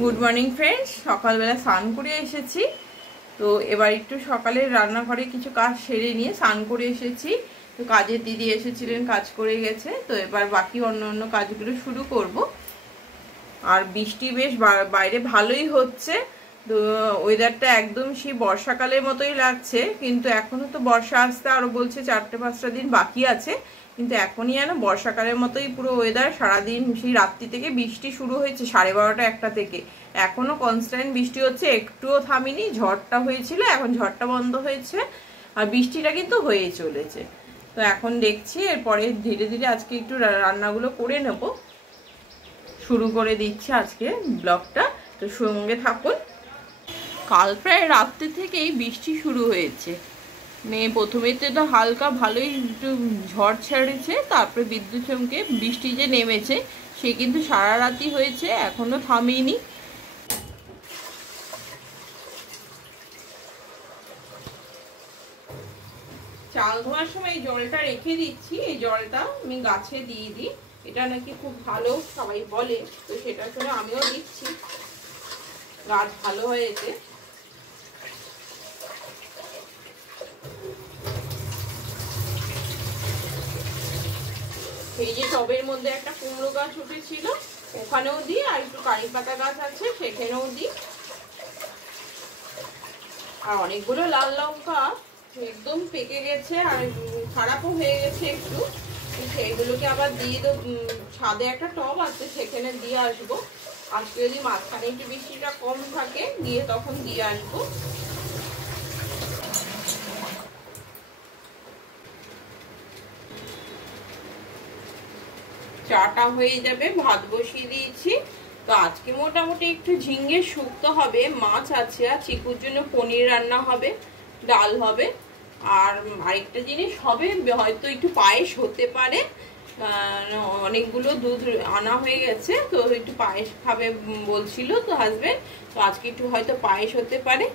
Good morning friends, সকালবেলা স্নান করে এসেছি। তো এবার একটু সকালে রান্নাঘরে কিছু কাজ সেরে নিয়ে স্নান করে এসেছি। তো কাজের দিদি এসেছিলেন, কাজ করে গেছে। তো এবার বাকি অন্য কাজগুলো শুরু করব। আর বৃষ্টি বেশ বাইরে ভালোই হচ্ছে। তো ওয়েদারটা একদম সেই বর্ষাকালের মতোই লাগছে, কিন্তু এখনো তো বর্ষা আসতে আরো বলছে 4-5টা দিন বাকি আছে। কিন্তু এখনই যেন বর্ষাকালের মতোই পুরো ওয়েদার। সারাদিন সেই রাত্রি থেকে বৃষ্টি শুরু হয়েছে 12:30-1টা থেকে, এখনো কনস্ট্যান্ট বৃষ্টি হচ্ছে, একটুও থামিনি। ঝড়টা হয়েছিল, এখন ঝড়টা বন্ধ হয়েছে, আর বৃষ্টিটা কিন্তু হয়েই চলেছে। তো এখন দেখছি এরপরে ধীরে ধীরে আজকে একটু রান্নাগুলো করে নেব। শুরু করে দিচ্ছি আজকে ব্লগটা, তো সঙ্গে থাকুন। কাল প্রায় রাত্রি থেকেই বৃষ্টি শুরু হয়েছে। প্রথমেতে তো হালকা ভালোই একটু ঝড় ছেড়েছে, তারপরে বিদ্যুৎ চমকে বৃষ্টি যে নেমেছে সে কিন্তু সারা রাতই হয়েছে, এখনো থামেনি। চাল ধোয়ার সময় এই জলটা রেখে দিচ্ছি, এই জলটা আমি গাছে দিয়ে দিই। এটা নাকি খুব ভালো সবাই বলে, তো সেটা শুনে আমিও দিচ্ছি, গাছ ভালো হয়েছে। এই যে টবের মধ্যে একটা কুমড়ো গাছ উঠেছিল, ওখানেও দিই, আর একটু কারি পাতা গাছ আছে সেখানেও দিই। আর অনেকগুলো লাল লঙ্কা একদম পেকে গেছে আর খারাপও হয়ে গেছে একটু, সেইগুলোকে আবার দিয়ে দেবো। ছাদে একটা টব আছে, সেখানে দিয়ে আসবো। আজকে যদি মাঝখানে একটু বৃষ্টিটা কম থাকে, দিয়ে তখন দিয়ে আসবো। চাটা হয়ে যাবে, ভাত বসিয়ে দিয়েছি। তো আজকে মোটামুটি একটু ঝিঙ্গে শুক্তো হবে, মাছ আছে, আর চিকুর জন্য পনির রান্না হবে, ডাল হবে। আর আরেকটা জিনিস হবে, হয়তো একটু পায়েস হতে পারে। অনেকগুলো দুধ আনা হয়ে গেছে, তো একটু পায়েস খাবে বলছিল তো হাজবেন্ড। তো আজকে একটু হয়তো পায়েস হতে পারে,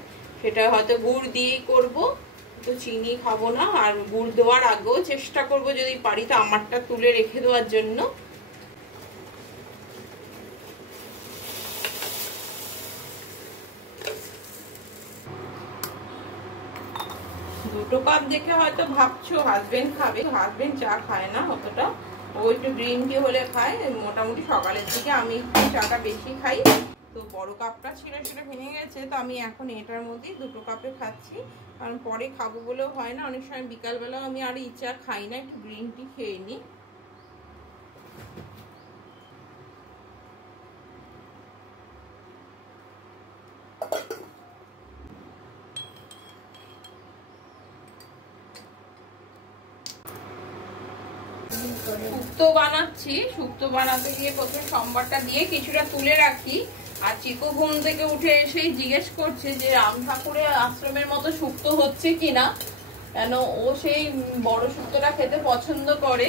সেটা হয়তো গুড় দিয়েই করব। তো চিনি খাবো না, আর গুড় দেওয়ার আগেও চেষ্টা করব যদি পারি তো আমারটা তুলে রেখে দেওয়ার জন্য। দুটো কাপ দেখে হয়তো ভাবছো হাজবেন্ড খাবে, হাজবেন্ড চা খায় না অতটা, ও একটু গ্রিন টি হলে খায়। মোটামুটি সকালের দিকে আমি চাটা বেশি খাই, তো বড় কাপটা ছিল সেটা ভেঙে গেছে। তো আমি এখন এটার মধ্যেই 2 কাপে খাচ্ছি, কারণ পরে খাবো বলেও হয় না। অনেক সময় বিকালবেলাও আমি আর এই চা খাই না, একটু গ্রিন টি খেয়ে নিই। শুক্তো বানাচ্ছি, শুক্তো বানাতে গিয়ে প্রথমে সোমবারটা দিয়ে কিছুটা তুলে রাখি। আর চিকু ঘুম থেকে উঠে এসেই জিজ্ঞেস করছে যে রাম ঠাকুরের আশ্রমের মতো শুক্তো হচ্ছে কিনা, কেন ও সেই বড় শুক্তোটা খেতে পছন্দ করে।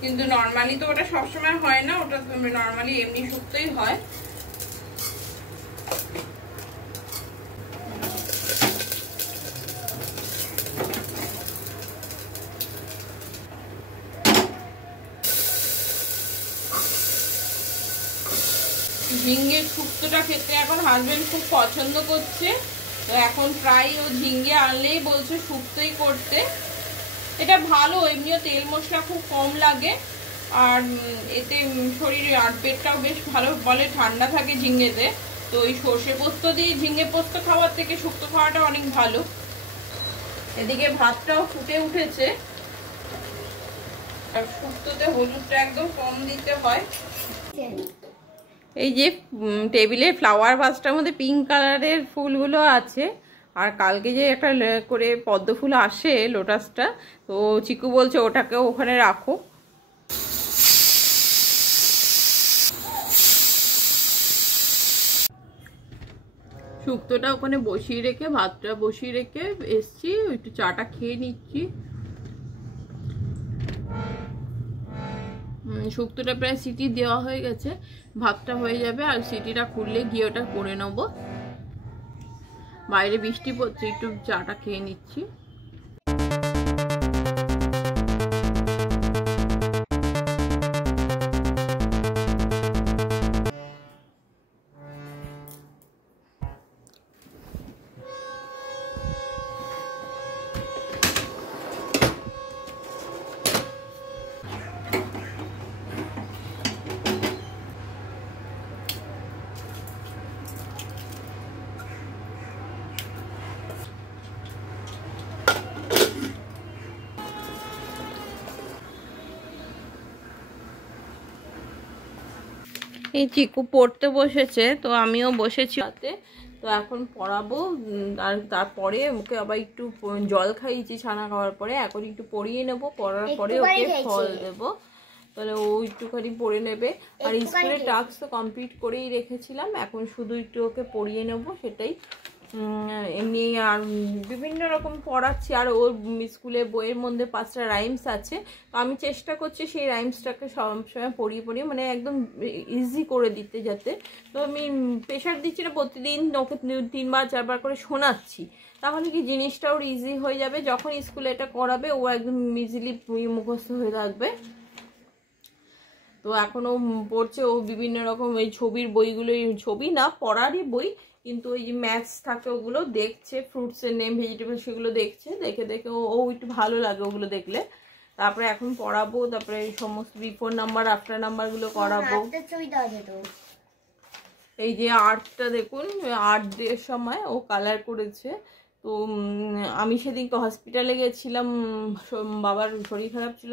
কিন্তু নর্মালি তো ওটা সবসময় হয় না, ওটা নর্মালি এমনি শুক্তোই হয়। ঝিঙ্গের শুক্তোটা খেতে এখন হাজবেন্ড খুব পছন্দ করছে, তো এখন প্রায় ও ঝিঙ্গে আনলেই বলছে শুক্তোই করতে। এটা ভালো, এমনিও তেল মশলা খুব কম লাগে, আর এতে শরীরে আর পেটটাও বেশ ভালো বলে ঠান্ডা থাকে ঝিঙ্গেতে। তো ওই সর্ষে পোস্ত দিয়ে ঝিঙ্গে পোস্ত খাওয়ার থেকে শুক্তো খাওয়াটা অনেক ভালো। এদিকে ভাতটাও ফুটে উঠেছে, আর শুক্তোতে হলুদটা একদম কম দিতে হয়। এই যে টেবিলে ফ্লাওয়ার ভাসটার মধ্যে পিঙ্ক কালারের ফুলগুলো আছে, আর কালকে যে একটা করে পদ্ম ফুল আসে লোটাসটা, তো চিকু বলছে ওটাকেও ওখানে রাখো। শুক্তোটা ওখানে বসিয়ে রেখে ভাতটা বসিয়ে রেখে এসছি, একটু চাটা খেয়ে নিচ্ছি। শুক্তোটা প্রায় সিটি দেওয়া হয়ে গেছে, ভাতটা হয়ে যাবে, আর সিটিটা খুললে গিয়ে ওটা করে নেবো। বাইরে বৃষ্টি পড়ছে, একটু চাটা খেয়ে নিচ্ছি। এই চিকু পড়তে বসেছে, তো আমিও বসেছি রাতে। তো এখন পড়াবো, আর তারপরে ওকে আবার একটু জল খাইয়েছি ছানা খাওয়ার পরে, এখন একটু পড়িয়ে নেব, পড়ার পরে ওকে ফল দেবো, তাহলে ও একটুখানি পড়ে নেবে। আর স্কুলের টাস্ক তো কমপ্লিট করেই রেখেছিলাম, এখন শুধু একটু ওকে পড়িয়ে নেব, সেটাই। এমনি আর বিভিন্ন রকম পড়াচ্ছি, আর ওর স্কুলে বইয়ের মধ্যে 5টা রাইমস আছে, তো আমি চেষ্টা করছি সেই রাইমসটাকে সবসময় পড়িয়ে মানে একদম ইজি করে দিতে যাতে। তো আমি প্রেশার দিচ্ছি না, প্রতিদিন ওকে 3বার 4বার করে শোনাচ্ছি, তাহলে কি জিনিসটা ওর ইজি হয়ে যাবে, যখন স্কুলে এটা করাবে ও একদম ইজিলি মুখস্থ হয়ে থাকবে। তো এখনও পড়ছে ও বিভিন্ন রকম এই ছবির বইগুলো, ছবি না পড়ারই বই, কিন্তু ওই যে ম্যাথস থাকে ওগুলো দেখছে, ফ্রুটসের নেম, ভেজিটেবল, সেগুলো দেখছে, দেখে দেখে ও একটু ভালো লাগে ওগুলো দেখলে। তারপরে এখন পড়াবো, তারপরে এই সমস্ত বিফোর নাম্বার আফটার নাম্বারগুলো করাবো। এই যে আর্টটা দেখুন, আর্ট ডের সময় ও কালার করেছে। তো আমি সেদিনকে হসপিটালে গেছিলাম, বাবার শরীর খারাপ ছিল,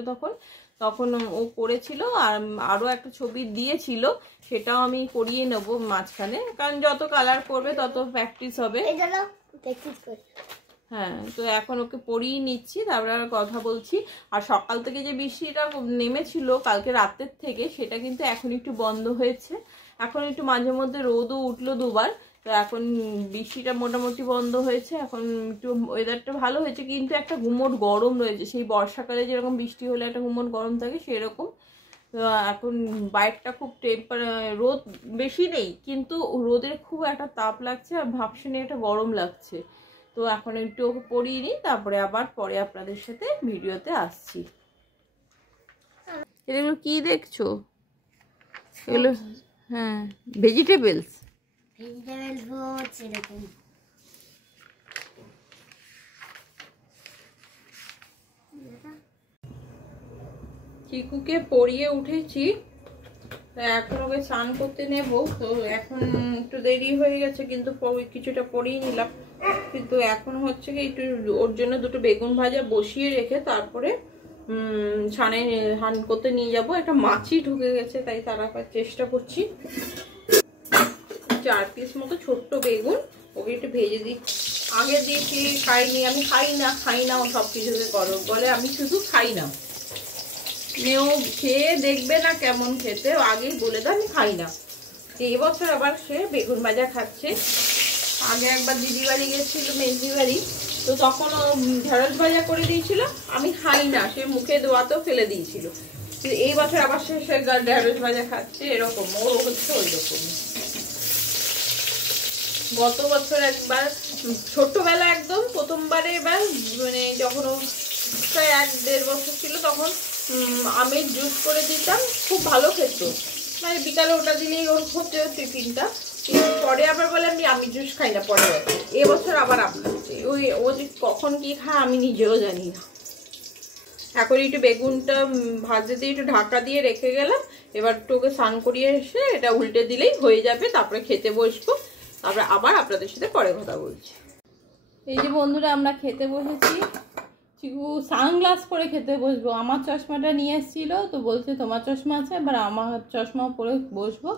তখন ও করেছিল, আর আরও একটা ছবি দিয়েছিল, সেটাও আমি করিয়ে নেব মাঝখানে, কারণ যত কালার করবে তত প্র্যাকটিস হবে। হ্যাঁ, তো এখন ওকে পড়িয়ে নিচ্ছি, তারপরে আর কথা বলছি। আর সকাল থেকে যে বৃষ্টিটা নেমেছিল কালকে রাতের থেকে, সেটা কিন্তু এখন একটু বন্ধ হয়েছে, এখন একটু মাঝে মধ্যে রোদও উঠলো 2বার, তো এখন বৃষ্টিটা মোটামুটি বন্ধ হয়েছে, এখন একটু ওয়েদারটা ভালো হয়েছে, কিন্তু একটা গুমোট গরম রয়েছে, সেই বর্ষাকালে যেরকম বৃষ্টি হলে একটা গুমোট গরম থাকে সেরকম। তো এখন বাইকটা খুব রোদ বেশি নেই, কিন্তু রোদের খুব একটা তাপ লাগছে, আর ভাবসানি একটা গরম লাগছে। তো এখন একটু ওকে পরিয়ে নিই, তারপরে আবার পরে আপনাদের সাথে ভিডিওতে আসছি। এগুলো কি দেখছো? এগুলো হ্যাঁ ভেজিটেবলস। চিকুকে পরিয়ে উঠেছি, এখন ওকে স্নান করতে নেব। তো এখন একটু দেরি হয়ে গেছে, কিন্তু কিছুটা পরিয়ে নিলাম, কিন্তু এখন হচ্ছে কি একটু ওর জন্য 2টো বেগুন ভাজা বসিয়ে রেখে তারপরে ছানে স্নান করতে নিয়ে যাব। একটা মাছি ঢুকে গেছে, তাই তাড়াবার চেষ্টা করছি। 4 পিস মতো ছোট্ট বেগুন, ওকে একটু ভেজে দিচ্ছি। আগে দিয়েছি খাইনি, আমি খাই না ও সব কিছুতে করো বলে, আমি শুধু খাই না, মেয়েও খেয়ে দেখবে না কেমন খেতে, আগেই বলে দাও আমি খাই না। এবছর আবার সে বেগুন ভাজা খাচ্ছে। আগে একবার দিদি বাড়ি গেছিল, মেজদি বাড়ি, তো তখন ও ঢেঁড়স ভাজা করে দিয়েছিল, আমি খাই না, সে মুখে দেওয়াতেও ফেলে দিয়েছিল। এই বছর আবার সে ঢেঁড়স ভাজা খাচ্ছে, এরকম ও হচ্ছে ওই রকম। গত বছর একবার ছোট্টবেলা একদম প্রথমবারে, এবার মানে যখন ও প্রায় 1-1.5 বছর ছিল, তখন আমের জুস করে দিতাম, খুব ভালো খেত, মানে বিকালে ওটা দিলেই ওর হচ্ছে টিফিনটা। পরে আবার বলে আমি আমের জুস খাই না, পরে এবছর আবার আম খাচ্ছে। ও যে কখন কি খায় আমি নিজেও জানি না। এখন একটু বেগুনটা ভাজতে দিয়ে একটু ঢাকা দিয়ে রেখে গেলাম, এবার তোকে স্নান করিয়ে এসে এটা উল্টে দিলেই হয়ে যাবে, তারপরে খেতে বসবো, তারপরে আবার আপনাদের সাথে পরে কথা বলছি। এই যে বন্ধুরা, আমরা খেতে বসেছি। চিকু সানগ্লাস পরে খেতে বসবো, আমার চশমাটা নিয়ে এসেছিল, তো বলছে তোমার চশমা আছে, এবার আমার চশমা পরে বসবো,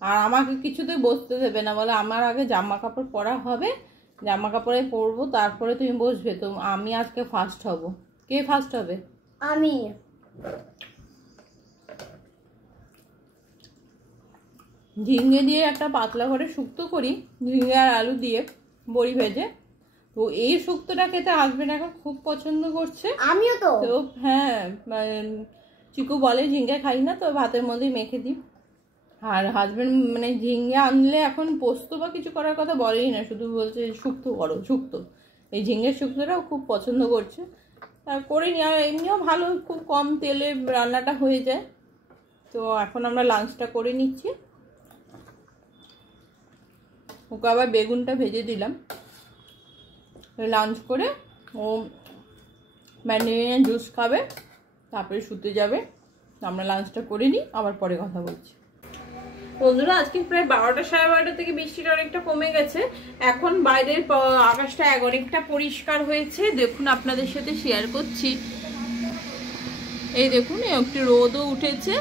আর আমাকে কিছুতে বসতে দেবে না, বলে আমার আগে জামা কাপড় পরা হবে, জামা কাপড়ে পরবো, তারপরে তুমি বসবে। তো আমি আজকে ফার্স্ট হব। কে ফার্স্ট হবে? আমি। ঝিঙে দিয়ে একটা পাতলা করে শুক্তো করি, ঝিঙে আর আলু দিয়ে বড়ি ভেজে, তো এই শুক্তোটা খেতে হাজবেন্ড এখন খুব পছন্দ করছে, আমিও তো। হ্যাঁ, চিকু বলে ঝিঙ্গে খাই না, তো ভাতের মধ্যেই মেখে দিই। আর হাজবেন্ড মানে ঝিঙ্গে আনলে এখন পোস্ত বা কিছু করার কথা বলেই না, শুধু বলছে শুক্তো করো, শুক্তো। এই ঝিঙ্গের শুক্তোটাও খুব পছন্দ করছে, আর করে নি। আর এমনিও ভালো, খুব কম তেলে রান্নাটা হয়ে যায়। তো এখন আমরা লাঞ্চটা করে নিচ্ছি। ওকে আবার বেগুনটা ভেজে দিলাম, লাঞ্চ করে ও ম্যান্ডারিনের জুস খাবে, তারপরে শুতে যাবে। আমরা লাঞ্চটা করে নিই, আবার পরে কথা বলছি। বন্ধুরা, আজকে প্রায় 12টা 12:30 থেকে বৃষ্টিটা অনেকটা কমে গেছে, এখন বাইরের আকাশটা অনেকটা পরিষ্কার হয়েছে, দেখুন আপনাদের সাথে শেয়ার করছি। এই দেখুন একটু রোদও উঠেছে,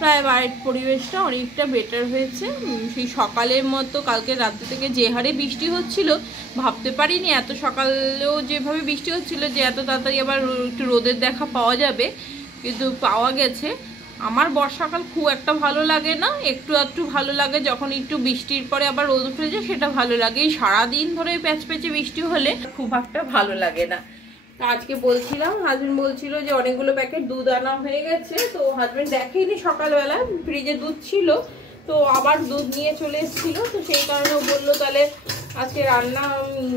প্রায় বাড়ির পরিবেশটা অনেকটা বেটার হয়েছে। সেই সকালের মতো কালকে রাত্রি থেকে যে হারে বৃষ্টি হচ্ছিল ভাবতে পারিনি এত সকালেও যেভাবে বৃষ্টি হচ্ছিল যে এত তাড়াতাড়ি আবার একটু রোদের দেখা পাওয়া যাবে, কিন্তু পাওয়া গেছে। আমার বর্ষাকাল খুব একটা ভালো লাগে না, একটু একটু ভালো লাগে যখন একটু বৃষ্টির পরে আবার রোদ উঠে যায়, সেটা ভালো লাগে। এই সারাদিন ধরে প্যাচপ্যাচে বৃষ্টি হলে খুব একটা ভালো লাগে না। আজকে বলছিলাম, হাজবেন্ড বলছিল যে অনেকগুলো প্যাকেট দুধ আনা হয়ে গেছে, তো হাজবেন্ড দেখেনি সকালবেলা, ফ্রিজে দুধ ছিল, তো আবার দুধ নিয়ে চলে এসেছিল, তো সেই কারণে বললো তাহলে আজকে রান্না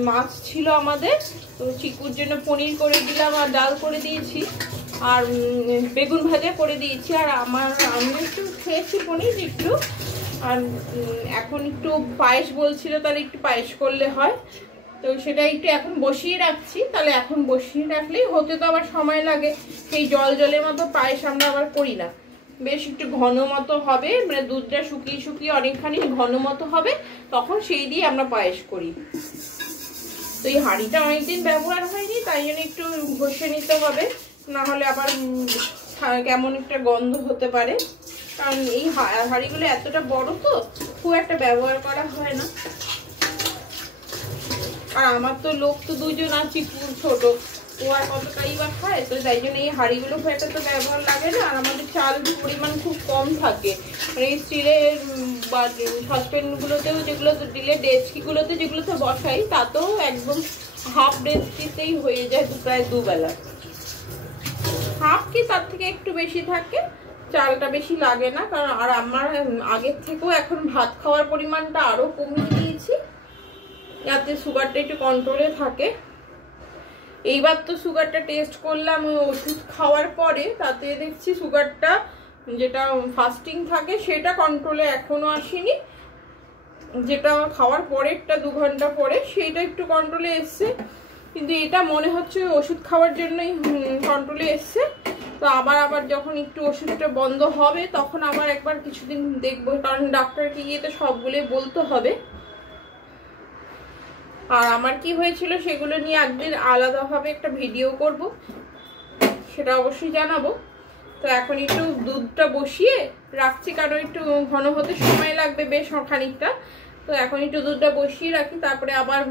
মাছ ছিল আমাদের, তো চিকুর জন্য পনির করে দিলাম আর ডাল করে দিয়েছি আর বেগুন ভাজা করে দিয়েছি। আর আমি একটু খেয়েছি পনির একটু, আর এখন একটু পায়েস বলছিল, তাহলে একটু পায়েস করলে হয়, তো সেটা একটু এখন বসিয়ে রাখছি। তাহলে এখন বসিয়ে রাখলেই হতে তো আবার সময় লাগে, সেই জলের মতো পায়েস আমরা আবার করি না, বেশ একটু ঘন মতো হবে, মানে দুধটা শুকিয়ে শুকিয়ে অনেকখানি ঘন মতো হবে, তখন সেই দিয়ে আমরা পায়েস করি। তো এই হাঁড়িটা অনেকদিন ব্যবহার হয়নি, তাই জন্য একটু ঘষে নিতে হবে, না হলে আবার কেমন একটা গন্ধ হতে পারে, কারণ এই হাঁড়িগুলো এতটা বড় তো খুব একটা ব্যবহার করা হয় না। আর আমার তো লোক তো দুজন আছে, ছোট, ও আর কতটাই বা খায়, তো তাই জন্য এই হাঁড়িগুলো খুব একটা তো ব্যবহার লাগে না। আর আমাদের চাল পরিমাণ খুব কম থাকে, মানে এই স্টিলের বা সসপ্যানগুলোতেও যেগুলো দিলে ডেচকিগুলোতে যেগুলোতে বসাই তাতেও একদম হাফ ডেচকিতেই হয়ে যায় প্রায় দুবেলা, হাফ কি তার থেকে একটু বেশি থাকে, চালটা বেশি লাগে না। কারণ আর আমার আগের থেকেও এখন ভাত খাওয়ার পরিমাণটা আরও কমিয়ে দিয়েছি, যাতে সুগারটা একটু কন্ট্রোলে থাকে। এইবার তো সুগারটা টেস্ট করলাম ওষুধ খাওয়ার পরে, তাতে দেখছি সুগারটা যেটা ফাস্টিং থাকে সেটা কন্ট্রোলে এখনো আসেনি, যেটা খাওয়ার পরেরটা 2 ঘন্টা পরে সেইটা একটু কন্ট্রোলে এসছে, কিন্তু এটা মনে হচ্ছে ওষুধ খাওয়ার জন্যই কন্ট্রোলে এসছে। তো আবার যখন একটু ওষুধটা বন্ধ হবে তখন আবার একবার কিছুদিন দেখবো, কারণ ডাক্তারকে গিয়ে তো সবগুলোই বলতে হবে। আর আমার কি হয়েছিল সেগুলো নিয়ে একদিন আলাদাভাবে একটা ভিডিও করব, সেটা অবশ্যই জানাবো। তো এখন একটু দুধটা বসিয়ে রাখছি, কারণ একটু ঘন হতে সময় লাগবে বেশ খানিকটা, তো এখন একটু দুধটা বসিয়ে রাখি, তারপরে আবার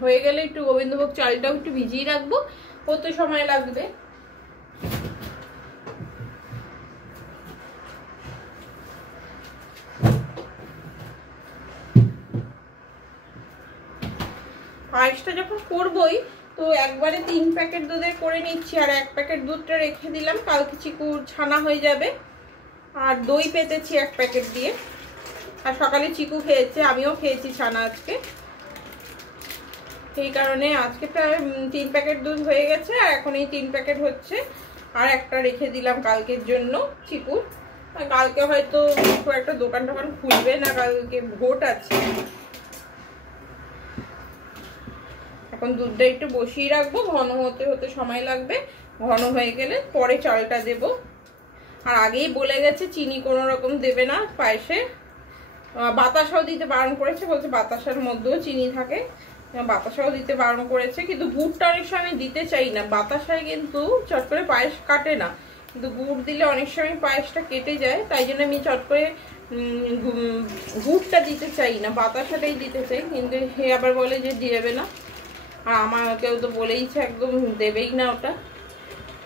হয়ে গেলে একটু গোবিন্দভোগ চালটাও একটু ভিজিয়ে রাখবো, হতে সময় লাগবে। পায়েসটা যখন করবই তো একবারে 3 প্যাকেট দুধের করে নিচ্ছি, আর 1 প্যাকেট দুধটা রেখে দিলাম, কালকে চিকুর ছানা হয়ে যাবে। আর দই পেতেছি 1 প্যাকেট দিয়ে, আর সকালে চিকু খেয়েছে, আমিও খেয়েছি ছানা আজকে, সেই কারণে আজকে প্রায় 3 প্যাকেট দুধ হয়ে গেছে, আর এখন এই 3 প্যাকেট হচ্ছে, আর একটা রেখে দিলাম কালকের জন্য চিকুর। কালকে হয়তো খুব একটা দোকান টোকান খুলবে না, কালকে ভোট আছে। এখন দুধটা একটু বসিয়ে রাখবো, ঘন হতে সময় লাগবে, ঘন হয়ে গেলে পরে চালটা দেব। আর আগেই বলে গেছে চিনি কোনো রকম দেবে না পায়েসে, বাতাসাও দিতে বারণ করেছে, বলছে বাতাসার মধ্যেও চিনি থাকে, বাতাসাও দিতে বারণ করেছে, কিন্তু গুড়টা অনেক সময় দিতে চাই না, বাতাসায় কিন্তু চট করে পায়েস কাটে না, কিন্তু গুড় দিলে অনেক সময় পায়েসটা কেটে যায়, তাই জন্য আমি চট করে গুড়টা দিতে চাই না, বাতাসাটাই দিতে চাই, কিন্তু সে আবার বলে যে দেবে না। আর আমাকেও তো বলেইছে একদম দেবেই না ওটা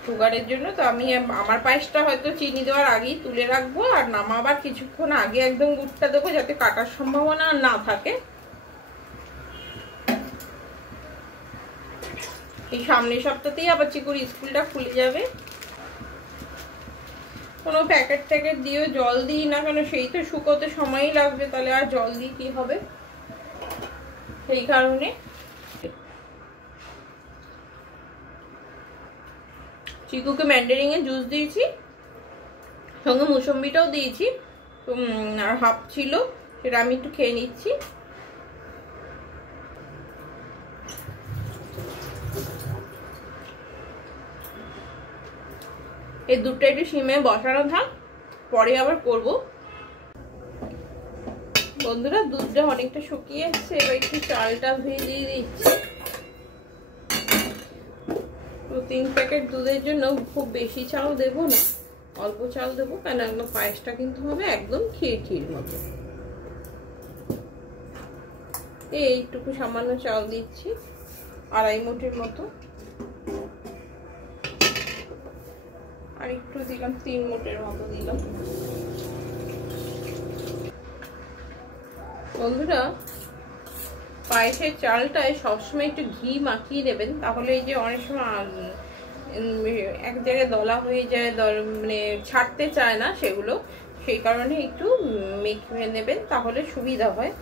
সুগারের জন্য, তো আমি আমার পায়েসটা হয়তো চিনি দেওয়ার আগেই তুলে রাখবো, আর নামাবার কিছুক্ষণ আগে একদম গুড়টা দেবো, যাতে কাটার সম্ভাবনা না থাকে। এই সামনের সপ্তাহতেই আবার চিকুর স্কুলটা খুলে যাবে, কোনো প্যাকেট ট্যাকেট দিয়েও জল দিই না, কেন সেই তো শুকোতে সময়ই লাগবে, তাহলে আর জল দিয়ে কি হবে, সেই কারণে। চিকুকে ম্যান্ডারিন এর জুস দিয়েছি, সঙ্গে মুসম্বিটাও দিয়েছি, তো আর হাফ ছিল সেটা আমি একটু খেয়ে নিচ্ছি। এই দুধটা একটু সিমে বসানো থাক, পরে আবার করব। বন্ধুরা দুধটা অনেকটা শুকিয়ে এসছে, এবার একটু চালটা ভিজিয়ে দিচ্ছি। 3 প্যাকেট দুধের জন্য খুব বেশি চাল দেবো না, অল্প চাল দেবো, কেন একদম পায়েসটা কিন্তু হবে একদম ক্ষীর মতো। এইটুকু সামান্য চাল দিচ্ছি, 2.5 মুঠির মতো, আর একটু দিলাম, 3 মুঠের মতো দিলাম। বন্ধুরা, পায়েসের চালটায় সবসময় একটু ঘি মাখিয়ে দেবেন, তাহলে এই যে অনেক সময় এক জায়গায় দলা হয়ে যায়, মানে ছাড়তে চায় না সেগুলো, সেই কারণে একটু মেখে নেবেন, তাহলে সুবিধা হয়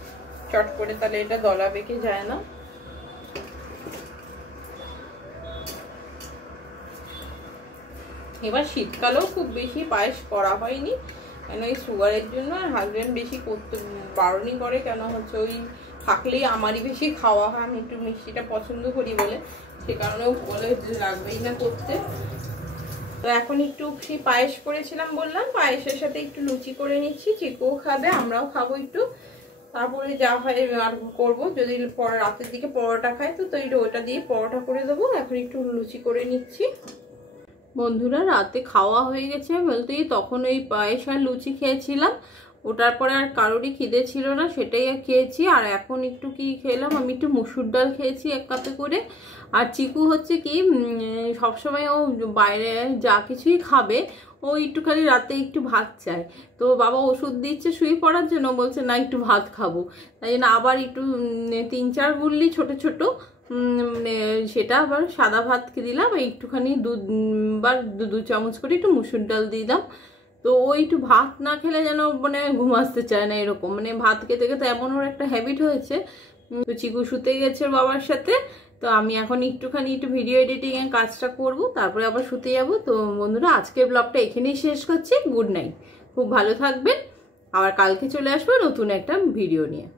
চট করে, তাহলে এটা দলা বেঁকে যায় না। এবার শীতকালেও খুব বেশি পায়েস করা হয়নি, কেন এই সুগারের জন্য, আর হাজবেন্ড বেশি করতে বারণই করে, কেন হচ্ছে ওই থাকলেই আমারই বেশি খাওয়া হয়, আমি একটু মিষ্টিটা পছন্দ করি বলে, সে কারণেও বলে লাগবেই না করতে। তো এখন একটু সেই পায়েস করেছিলাম বললাম, পায়েসের সাথে একটু লুচি করে নিচ্ছি, চিকুও খাবে, আমরাও খাবো একটু, তারপরে যা হয় আর করবো, যদি পরে রাতের দিকে পরোটা খাই তো ওটা দিয়ে পরোটা করে দেবো। এখন একটু লুচি করে নিচ্ছি। বন্ধুরা, রাতে খাওয়া হয়ে গেছে বলতে তখন ওই পায়েস আর লুচি খেয়েছিলাম, ওটার পরে আর কারোরই খিদে ছিল না, সেটাই আর খেয়েছি। আর এখন একটু কি খেলাম, আমি একটু মুসুর ডাল খেয়েছি 1 কাপে করে। আর চিকু হচ্ছে কি সবসময় ও বাইরে যা কিছুই খাবে, ও একটুখানি রাতে একটু ভাত চায়, তো বাবা ওষুধ দিচ্ছে শুয়ে পড়ার জন্য, বলছে না একটু ভাত খাবো, তাই জন্য আবার একটু 3-4 গুল্লি ছোট ছোট সেটা আবার সাদা ভাতকে দিলাম, একটুখানি 2 চামচ করে একটু মুসুর ডাল দিলাম। তো ও একটু ভাত না খেলে যেন মানে ঘুম আসতে চায় না, এরকম মানে ভাত খেতে খেতে এমন ওর একটা হ্যাবিট হয়েছে। তো চিকু শুতে গেছে বাবার সাথে, তো আমি এখন একটু ভিডিও এডিটিং এর কাজটা করব, তারপরে আবার শুতে যাব। তো বন্ধুরা, আজকের ব্লগটা এখানেই শেষ করছি। গুড নাইট, খুব ভালো থাকবেন, আবার কালকে চলে আসবো নতুন একটা ভিডিও নিয়ে।